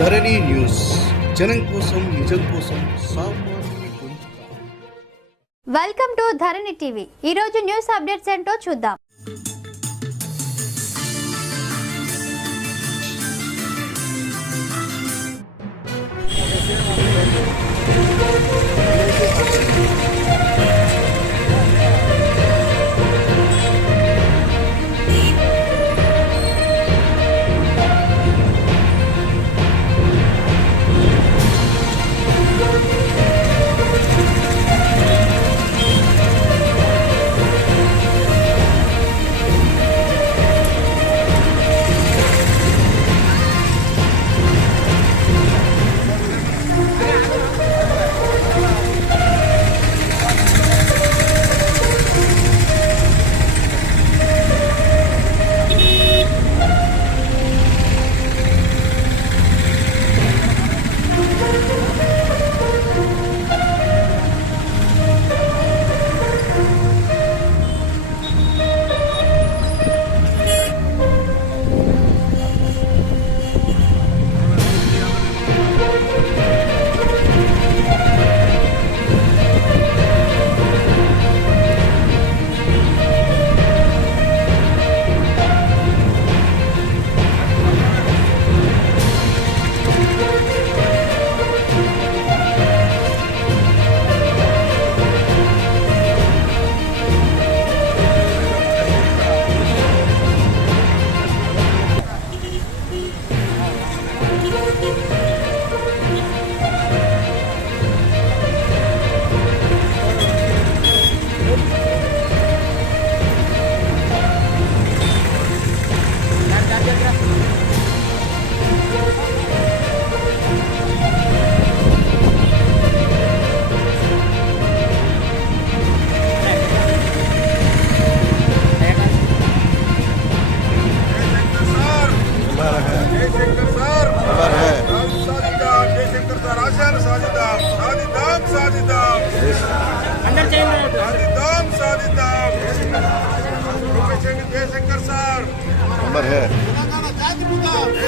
ధరణి news. జనం కోసం నిజం కోసం వెల్కమ్ టు ధరణి టీవీ ఈ రోజు న్యూస్ అప్డేట్స్ ఏంటో చూద్దాం.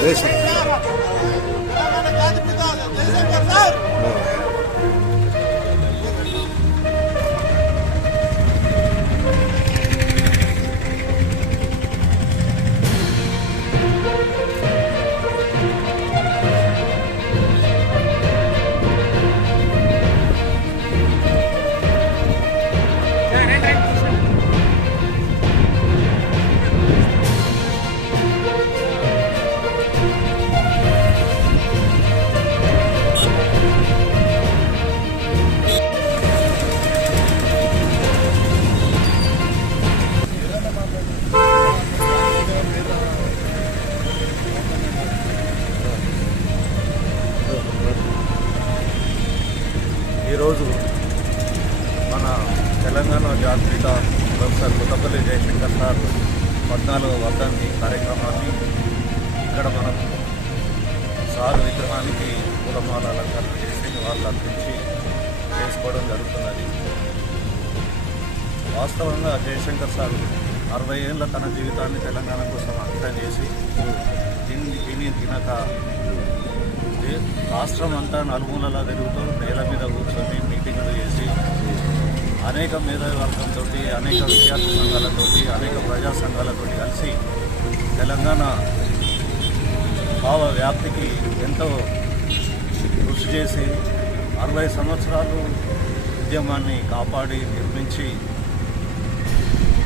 పిత देश మన తెలంగాణ జాతీయ ప్రొఫెసర్ కొత్తపల్లి జయశంకర్ సార్ పద్నాలుగు వర్ధంతి కార్యక్రమాన్ని ఇక్కడ మనం సారు విగ్రహానికి పూలమాల అలంకరణ చేసి వాళ్ళు అర్పించి చేసుకోవడం జరుగుతున్నది. వాస్తవంగా జయశంకర్ సార్ అరవై ఏళ్ళ తన జీవితాన్ని తెలంగాణ కోసం అంకితం చేసి తిని తిని తినక రాష్ట్రం అంతా నలుమూలలా తిరుగుతూ నేల మీద కూర్చొని మీటింగులు చేసి అనేక మేధావివర్గంతో అనేక విద్యార్థి సంఘాలతో అనేక ప్రజా సంఘాలతో కలిసి తెలంగాణ భావ వ్యాప్తికి ఎంతో కృషి చేసి అరవై సంవత్సరాలు ఉద్యమాన్ని కాపాడి నిర్మించి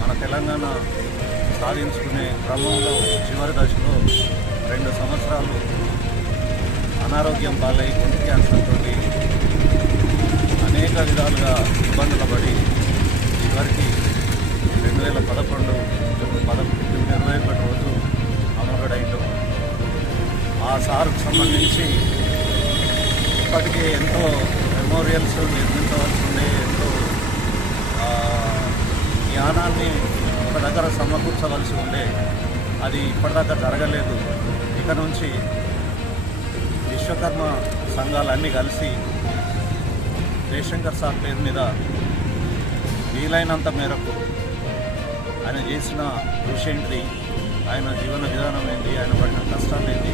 మన తెలంగాణ సాధించుకునే క్రమంలో చివరి దశలో రెండు సంవత్సరాలు అనారోగ్యం పాలై గొంతు క్యాన్సర్తో అనేక విధాలుగా ఇబ్బందులు పడి ఇవరికి రెండు వేల పదకొండు పదకొండు ఇరవై ఒకటి రోజు అమరుడైండు. ఆ సార్కు సంబంధించి ఇప్పటికే ఎంతో మెమోరియల్స్ నిర్మించవలసి ఉండే ఎంతో జ్ఞానాన్ని ఒక దగ్గర సమకూర్చవలసి ఉండే. అది ఇప్పటిదాకా జరగలేదు. ఇక నుంచి విశ్వకర్మ సంఘాలన్నీ కలిసి జయశంకర్ సార్ పేరు మీద వీలైనంత మేరకు ఆయన చేసిన కృషి ఏంటి? ఆయన జీవన విధానం ఏంటి? ఆయన పడిన కష్టాలు ఏంటి?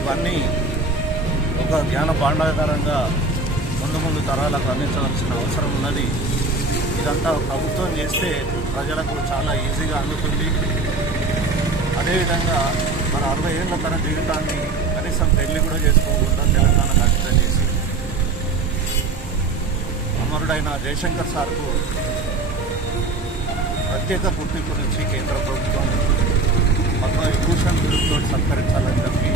ఇవన్నీ ఒక జ్ఞాన భాండాగారంగా ముందు ముందు తరాలకు అందించవలసిన అవసరం ఉన్నది. ఇదంతా ప్రభుత్వం చేస్తే ప్రజలకు చాలా ఈజీగా అందుతుంది. అదేవిధంగా మన అరవై ఏళ్ళ తన జీవితాన్ని కనీసం పెళ్ళి కూడా చేసుకోకుండా తెలంగాణ కష్టం చేసి అమరుడైన జయశంకర్ సార్కు ప్రత్యేక గుర్తింపు నుంచి కేంద్ర ప్రభుత్వం పద్మ విభూషణ్ బిరుదుతో సత్కరించాలని చెప్పి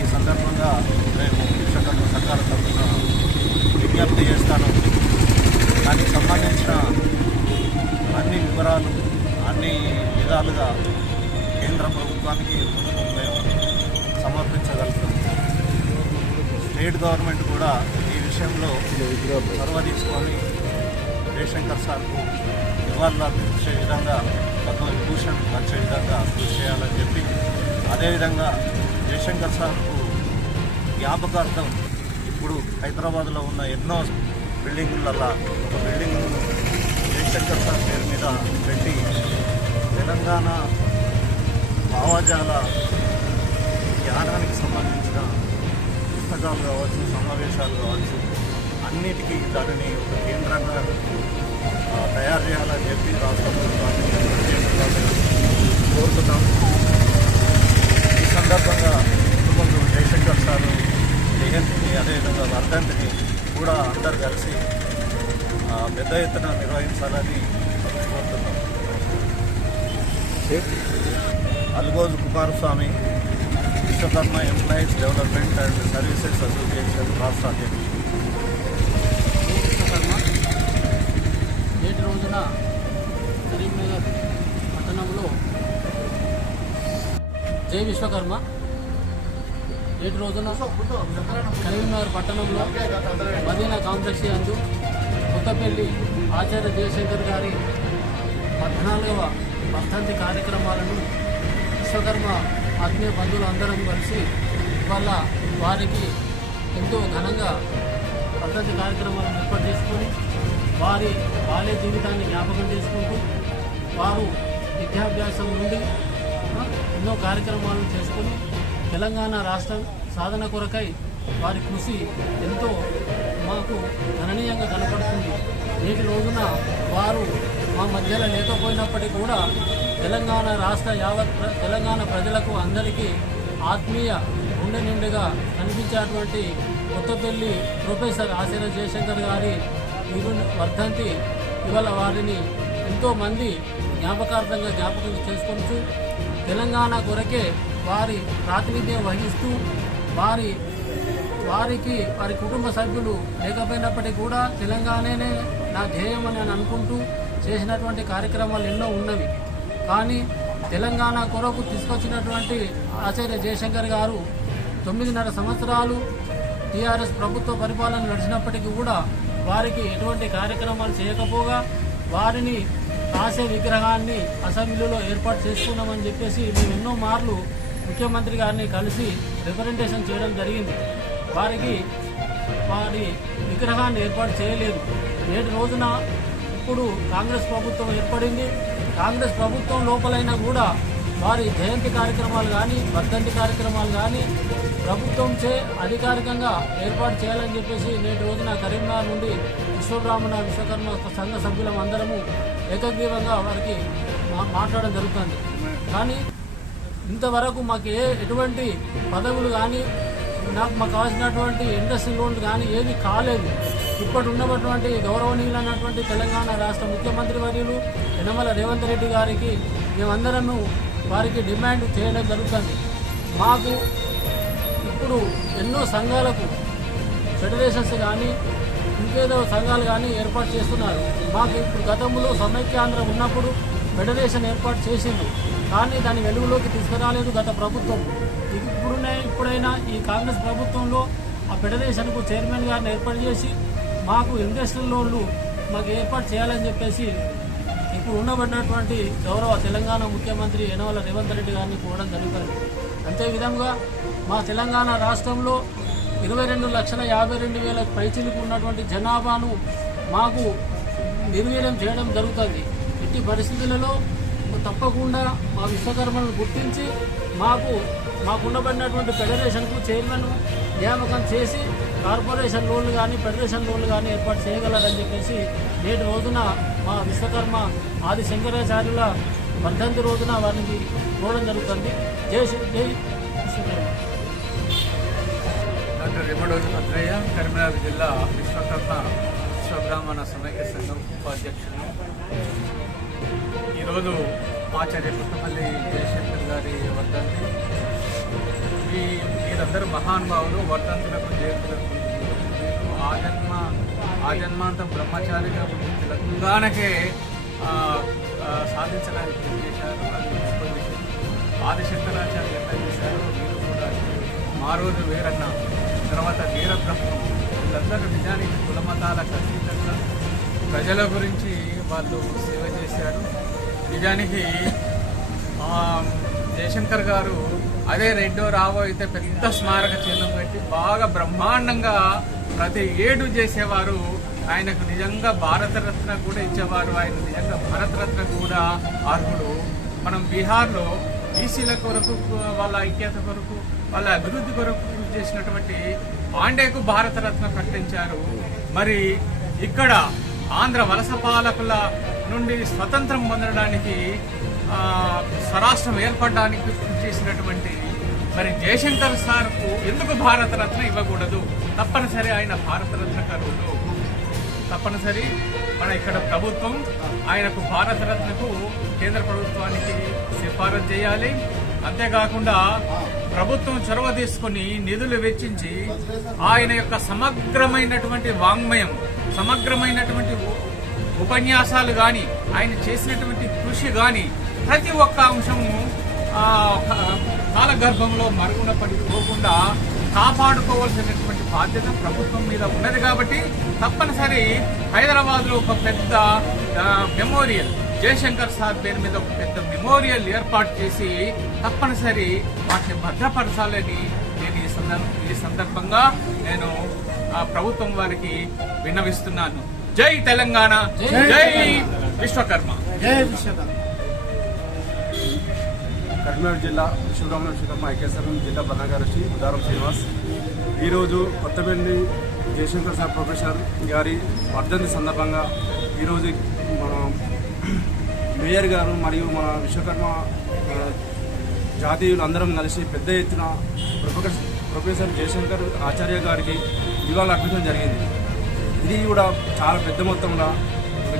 ఈ సందర్భంగా మేము విశ్వకర్మ సంఘాల తరఫున విజ్ఞప్తి చేస్తాను. దానికి సంబంధించిన అన్ని వివరాలు అన్ని విధాలుగా కేంద్ర ప్రభుత్వానికి మేము సమర్పించగలుగుతాం. స్టేట్ గవర్నమెంట్ కూడా విషయంలో చొరవ తీసుకొని జయశంకర్ సార్కు నివాళులు అర్పించే విధంగా పద్మవిభూషణ్ వచ్చే విధంగా కృషి చేయాలని చెప్పి అదేవిధంగా జయశంకర్ సార్కు జ్ఞాపకార్థం ఇప్పుడు హైదరాబాద్లో ఉన్న ఎన్నో బిల్డింగులలో ఒక బిల్డింగ్ జయశంకర్ సార్ పేరు మీద పెట్టి తెలంగాణ భావజాల జ్ఞానానికి సంబంధించిన పుస్తకాలు కావచ్చు సమావేశాలు కావచ్చు అన్నిటికీ దానిని ఒక కేంద్రంగా తయారు చేయాలని చెప్పి రాష్ట్ర ప్రభుత్వాన్ని కోరుతున్నాం. ఈ సందర్భంగా ముందు జయశంకర్ సార్ జయంతిని అదేవిధంగా వర్ధంతిని కూడా అందరు కలిసి పెద్ద ఎత్తున నిర్వహించాలని కోరుతున్నాం. అల్గోజ్ Kumaraswamy Vishwakarma employees development and services association రాష్ట్ర అధ్యక్షుడు విశ్వకర్మ నేటి రోజున కరీంనగర్ పట్టణంలో జై విశ్వకర్మ. నేటి రోజున కరీంనగర్ పట్టణంలో మదీనా కాంప్లెక్స్ అందు కొత్తపల్లి ఆచార్య జయశంకర్ గారి పద్నాలుగవ వర్ధంతి కార్యక్రమాలను విశ్వకర్మ ఆత్మీయ బంధువులు అందరం కలిసి ఇవాళ వారికి ఎంతో ఘనంగా పద్ధతి కార్యక్రమాలను ఏర్పాటు చేసుకొని వారి బాల్య జీవితాన్ని జ్ఞాపకం చేసుకుంటూ వారు విద్యాభ్యాసం నుండి ఎన్నో కార్యక్రమాలను చేసుకొని తెలంగాణ రాష్ట్రం సాధన కొరకై వారి కృషి ఎంతో మాకు గణనీయంగా కనపడుతుంది. నేటి రోజున వారు మా మధ్యలో లేకపోయినప్పటికీ కూడా తెలంగాణ రాష్ట్ర యావత్ ప్ర- తెలంగాణ ప్రజలకు అందరికీ ఆత్మీయ గుండె నిండుగా కనిపించేటువంటి కొత్తపల్లి ప్రొఫెసర్ ఆశీర జయశంకర్ గారి వర్ధంతి ఇవాళ వారిని ఎంతోమంది జ్ఞాపకార్థంగా జ్ఞాపకం చేసుకోవచ్చు తెలంగాణ కొరకే వారి ప్రాతినిధ్యం వహిస్తూ వారి వారికి వారి కుటుంబ సభ్యులు లేకపోయినప్పటికీ కూడా తెలంగాణనే నా ధ్యేయం అని అనుకుంటూ చేసినటువంటి కార్యక్రమాలు ఎన్నో ఉన్నవి. కానీ తెలంగాణ కొరకు తీసుకొచ్చినటువంటి ఆచార్య జయశంకర్ గారు తొమ్మిదిన్నర సంవత్సరాలు టీఆర్ఎస్ ప్రభుత్వ పరిపాలన నడిచినప్పటికీ కూడా వారికి ఎటువంటి కార్యక్రమాలు చేయకపోగా వారిని కాసే విగ్రహాన్ని అసెంబ్లీలో ఏర్పాటు చేసుకున్నామని చెప్పేసి మేము ఎన్నో మార్లు ముఖ్యమంత్రి గారిని కలిసి రిప్రజెంటేషన్ చేయడం జరిగింది. వారికి వారి విగ్రహాన్ని ఏర్పాటు చేయలేదు. నేటి రోజున ఇప్పుడు కాంగ్రెస్ ప్రభుత్వం ఏర్పడింది. కాంగ్రెస్ ప్రభుత్వం లోపలైనా కూడా వారి జయంతి కార్యక్రమాలు కానీ వర్ధంతి కార్యక్రమాలు కానీ ప్రభుత్వంచే అధికారికంగా ఏర్పాటు చేయాలని చెప్పేసి నేటి రోజున కరీంనగర్ నుండి విశ్వబ్రాహ్మణ విశ్వకర్మ సంఘ సభ్యులం అందరము ఏకగ్రీవంగా వారికి మాట్లాడడం జరుగుతుంది. కానీ ఇంతవరకు మాకు ఏ ఎటువంటి పదవులు కానీ నాకు మాకు కావాల్సినటువంటి ఇండస్ట్రీ లోన్లు కానీ ఏది కాలేదు. ఇప్పటి ఉన్నటువంటి గౌరవనీయులైనటువంటి తెలంగాణ రాష్ట్ర ముఖ్యమంత్రి వర్యులు యనమల రేవంత్ రెడ్డి గారికి మేమందరము వారికి డిమాండ్ చేయడం జరుగుతుంది. మాకు ఇప్పుడు ఎన్నో సంఘాలకు ఫెడరేషన్స్ కానీ ఇంకేదో సంఘాలు కానీ ఏర్పాటు చేస్తున్నారు. మాకు ఇప్పుడు గతంలో సమైక్యాంధ్ర ఉన్నప్పుడు ఫెడరేషన్ ఏర్పాటు చేసింది. కానీ దాన్ని వెలుగులోకి తీసుకురాలేదు గత ప్రభుత్వం. ఇప్పుడునే ఇప్పుడైనా ఈ కాంగ్రెస్ ప్రభుత్వంలో ఆ ఫెడరేషన్కు చైర్మన్ గారిని ఏర్పాటు చేసి మాకు ఇండస్ట్రియల్ లోన్లు మాకు ఏర్పాటు చేయాలని చెప్పేసి ఇప్పుడు ఉండబడినటువంటి గౌరవ తెలంగాణ ముఖ్యమంత్రి యనమల రేవంత్ రెడ్డి గారిని కోరడం జరుగుతుంది. అంతేవిధంగా మా తెలంగాణ రాష్ట్రంలో ఇరవై రెండు లక్షల యాభై రెండు వేల పైచిలకు ఉన్నటువంటి జనాభాను మాకు నిర్వీర్యం చేయడం జరుగుతుంది. ఇట్టి పరిస్థితులలో తప్పకుండా మా విశ్వకర్మలను గుర్తించి మాకు మాకుండబడినటువంటి ఫెడరేషన్కు చైర్మన్ నియామకం చేసి కార్పొరేషన్ లోన్లు కానీ ఫెడరేషన్ లోన్లు కానీ ఏర్పాటు చేయగలరని చెప్పేసి నేటి రోజున మా విశ్వకర్మ ఆది శంకరాచార్యుల పద్దెనిమిది రోజున వారికి చూడడం జరుగుతుంది. జై శ్రీ- జై డాక్టర్ రిమడోజు భద్రయ్య కరీంనగర్ జిల్లా విశ్వకర్మ విశ్వబ్రాహ్మణ సమైక్య సంఘం ఉపాధ్యక్షులు. ఈరోజు ఆచార్య పుట్టపల్లి జయశంకర్ గారి వర్ధంతి. ఈ వీరందరూ మహానుభావులు వర్ధంతులకు జయంతులకు ఆజన్మ ఆజన్మాంత బ్రహ్మచారిగా తెలంగాణకే సాధించడానికి కృషి చేశారు? అది ఆదిశంకరాచార్య ఎంత చేశారు మీరు కూడా ఆ రోజు వేరన్న తర్వాత వీరబ్రహ్మం. వీళ్ళందరూ నిజానికి కులమతాలకు అతీతంగా ప్రజల గురించి వాళ్ళు సేవ చేశారు. నిజానికి జయశంకర్ గారు అదే రెండో రావో అయితే పెద్ద స్మారక చిహ్నం పెట్టి బాగా బ్రహ్మాండంగా ప్రతి ఏడు చేసేవారు. ఆయనకు నిజంగా భారతరత్న కూడా ఇచ్చేవారు. ఆయన నిజంగా భారతరత్న కూడా అర్హుడు. మనం బీహార్లో బీసీల కొరకు వాళ్ళ ఐక్యత కొరకు వాళ్ళ అభివృద్ధి కొరకు కృషి చేసినటువంటి పాండేకు భారతరత్న ప్రకటించారు. మరి ఇక్కడ ఆంధ్ర వలస పాలకుల నుండి స్వతంత్రం పొందడానికి స్వరాష్ట్రం ఏర్పడడానికి కృషి చేసినటువంటి మరి జయశంకర్ సార్కు ఎందుకు భారతరత్న ఇవ్వకూడదు? తప్పనిసరి ఆయన భారతరత్న కరువులు. తప్పనిసరి మన ఇక్కడ ప్రభుత్వం ఆయనకు భారతరత్నకు కేంద్ర ప్రభుత్వానికి సిఫారసు చేయాలి. అంతేకాకుండా ప్రభుత్వం చొరవ తీసుకుని నిధులు వెచ్చించి ఆయన యొక్క సమగ్రమైనటువంటి వాంగ్మయం సమగ్రమైనటువంటి ఉపన్యాసాలు కానీ ఆయన చేసినటువంటి కృషి కానీ ప్రతి ఒక్క అంశము కాలగర్భంలో మరుగున పడిపోకుండా కాపాడుకోవాల్సినటువంటి బాధ్యత ప్రభుత్వం మీద ఉన్నది కాబట్టి తప్పనిసరి హైదరాబాద్లో ఒక పెద్ద మెమోరియల్ జయశంకర్ సార్ పేరు మీద ఒక పెద్ద మెమోరియల్ ఏర్పాటు చేసి తప్పనిసరి వాటిని భద్రపరచాలని నేను ఈ సందర్భ ఈ సందర్భంగా నేను ప్రభుత్వం వారికి విన్నవిస్తున్నాను. జై తెలంగాణ జై విశ్వకర్మ. కరీంనగర్ జిల్లా విశ్వబ్రహ్మణ విశ్వకర్మ ఐక్యసంఘం జిల్లా ప్రధానకార్యదర్శి ఉదారం శ్రీనివాస్. ఈరోజు కొత్తపల్లి జయశంకర్ సార్ ప్రొఫెసర్ గారి వర్ధంతి సందర్భంగా ఈరోజు మన మేయర్ గారు మరియు మన విశ్వకర్మ జాతీయులు అందరం కలిసి పెద్ద ఎత్తున ప్రొఫెసర్ ప్రొఫెసర్ జయశంకర్ ఆచార్య గారికి ఇవాళ అర్పించడం జరిగింది. ఇది కూడా చాలా పెద్ద మొత్తంలో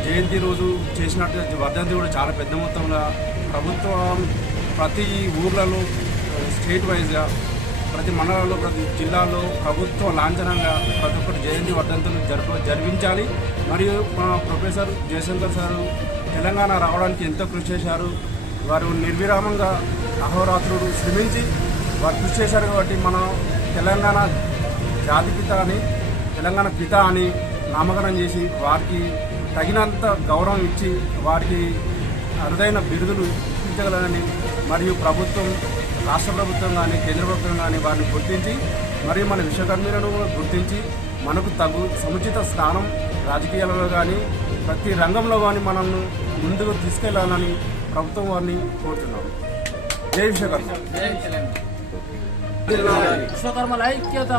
జయంతి రోజు చేసినట్టు వర్ధంతి కూడా చాలా పెద్ద మొత్తంలో ప్రభుత్వం ప్రతి ఊర్లలో స్టేట్ వైజ్గా ప్రతి మండలంలో ప్రతి జిల్లాలో ప్రభుత్వం లాంఛనంగా ప్రతి ఒక్కటి జయంతి వర్ధంతులు జరప జరిపించాలి. మరియు మా ప్రొఫెసర్ జయశంకర్ సారు తెలంగాణ రావడానికి ఎంతో కృషి చేశారు. వారు నిర్విరామంగా అహోరాత్రుడు శ్రమించి వారు కృషి చేశారు కాబట్టి మన తెలంగాణ జాతిపిత అని తెలంగాణ పిత అని నామకరణం చేసి వారికి తగినంత గౌరవం ఇచ్చి వారికి అరుదైన బిరుదులు ఇప్పించగలరని మరియు ప్రభుత్వం రాష్ట్ర ప్రభుత్వం కానీ కేంద్ర ప్రభుత్వం కానీ వారిని గుర్తించి మరియు మన విశ్వకర్మీలను గుర్తించి మనకు తగు సముచిత స్థానం రాజకీయాలలో కానీ ప్రతి రంగంలో కానీ మనల్ని ముందుకు తీసుకెళ్ళాలని ప్రభుత్వం వారిని కోరుతున్నాం. జై విశ్వకర్మ. విశ్వకర్మల ఐక్యత.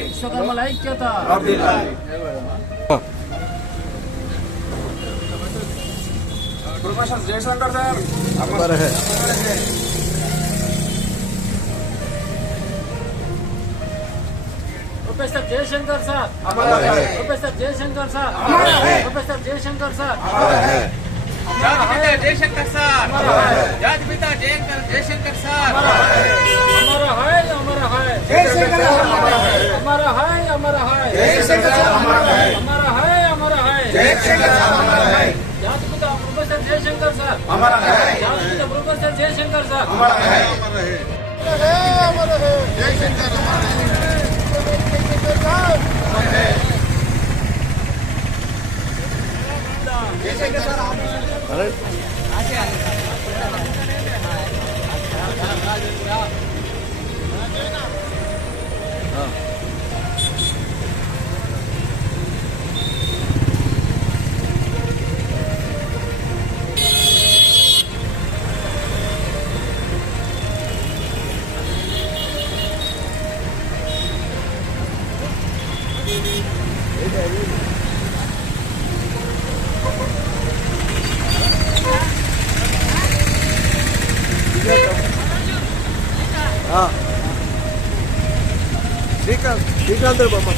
విశ్వకర్మల ఐక్యత. प्रोफेसर जयशंकर सर है प्रोफेसर जयशंकर सर अमर है प्रोफेसर जयशंकर सर अमर है प्रोफेसर जयशंकर सर अमर है जयशंकर सर जयशंकर सर है है जयशंकर है है जयशंकर है है है जयशंकर है Jayashankar sir professor Jayashankar sir अरे हाँ శ్రీకాంత్ శ్రీకాంత్ బాబా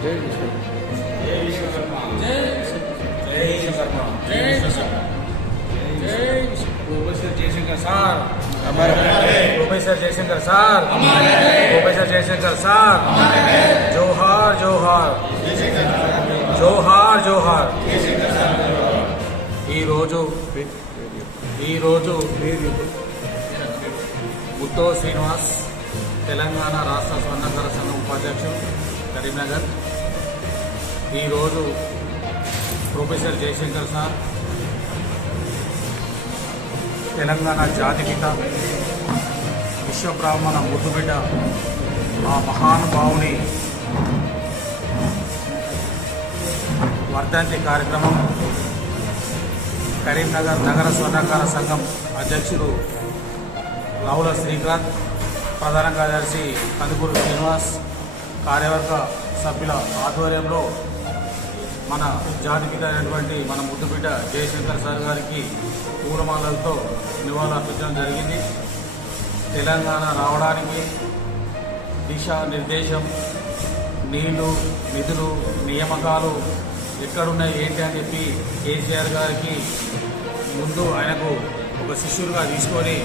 జై విశ్వ professor Jayashankar sir professor Jayashankar sir professor Jayashankar sir జోహార్ జోహార్ జోహార్ జోహార్ ఈరోజు ఈరోజు ముత్తో శ్రీనివాస్ తెలంగాణ రాష్ట్ర స్వర్ణకర సంఘం ఉపాధ్యక్షుడు కరీంనగర్ ఈరోజు ప్రొఫెసర్ జయశంకర్ సార్ తెలంగాణ జాతిపిత విశ్వబ్రాహ్మణ ముద్దుబిడ్డ ఆ మహానుభావుని వర్ధంతి కార్యక్రమం కరీంనగర్ నగర స్వర్ణకార సంఘం అధ్యక్షుడు రావుల శ్రీకాంత్ ప్రధాన కార్యదర్శి కందుకూరు శ్రీనివాస్ కార్యవర్గ సభ్యుల ఆధ్వర్యంలో మన జాతిపిత అయినటువంటి మన ముద్దుబిడ్డ జయశంకర్ సార్ గారికి పూలమాలలతో నివాళులర్పించడం జరిగింది. తెలంగాణ రావడానికి దిశానిర్దేశం నీళ్ళు నిధులు నియామకాలు ఎక్కడున్నాయి ఏంటి అని చెప్పి కేసీఆర్ గారికి ముందు ఆయనకు ఒక శిష్యుడిగా తీసుకొని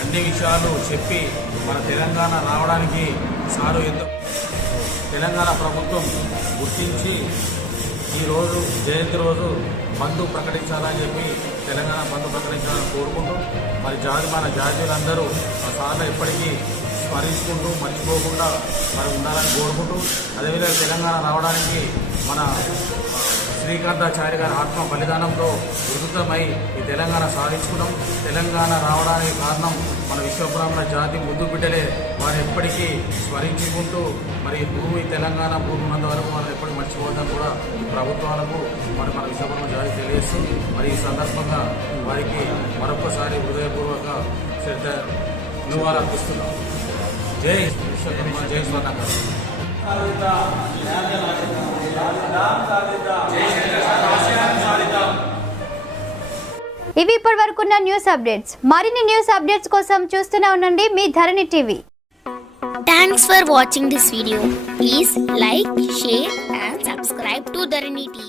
అన్ని విషయాలు చెప్పి మన తెలంగాణ రావడానికి సారు ఎంతో తెలంగాణ ప్రభుత్వం గుర్తించి ఈరోజు జయంతి రోజు బంధు ప్రకటించాలని చెప్పి తెలంగాణ బంధు ప్రకటించాలని కోరుకుంటూ మరి జాతి మన జాతీయులందరూ ఆ సార్లు ఎప్పటికీ స్మరించుకుంటూ మర్చిపోకుండా మరి ఉండాలని కోరుకుంటూ అదేవిధంగా తెలంగాణ రావడానికి మన శ్రీకాంతాచార్య గారి ఆత్మ బలిదానంతో విరుద్ధమై ఈ తెలంగాణ సాధించుకున్నాం. తెలంగాణ రావడానికి కారణం మన విశ్వబ్రాహ్మణ జాతి ముందు బిడ్డలే. వారు ఎప్పటికీ స్మరించుకుంటూ మరి భూమి తెలంగాణ భూమి ఉన్నంత వరకు మనం ఎప్పటికీ మర్చిపోవద్దని కూడా ఈ ప్రభుత్వాలకు మరి మన విశ్వబ్రహ్మణ జాతి తెలియజేస్తూ మరి ఈ సందర్భంగా వారికి మరొకసారి హృదయపూర్వక శ్రద్ధ నివాళులర్పిస్తున్నాం ఇవి ఇప్పటి వరకు న్యూస్ అప్డేట్స్. మరిన్ని న్యూస్ అప్డేట్స్ కోసం చూస్తూనే ఉండండి మీ Dharani TV. Thanks for watching this video please like share and subscribe to Dharani TV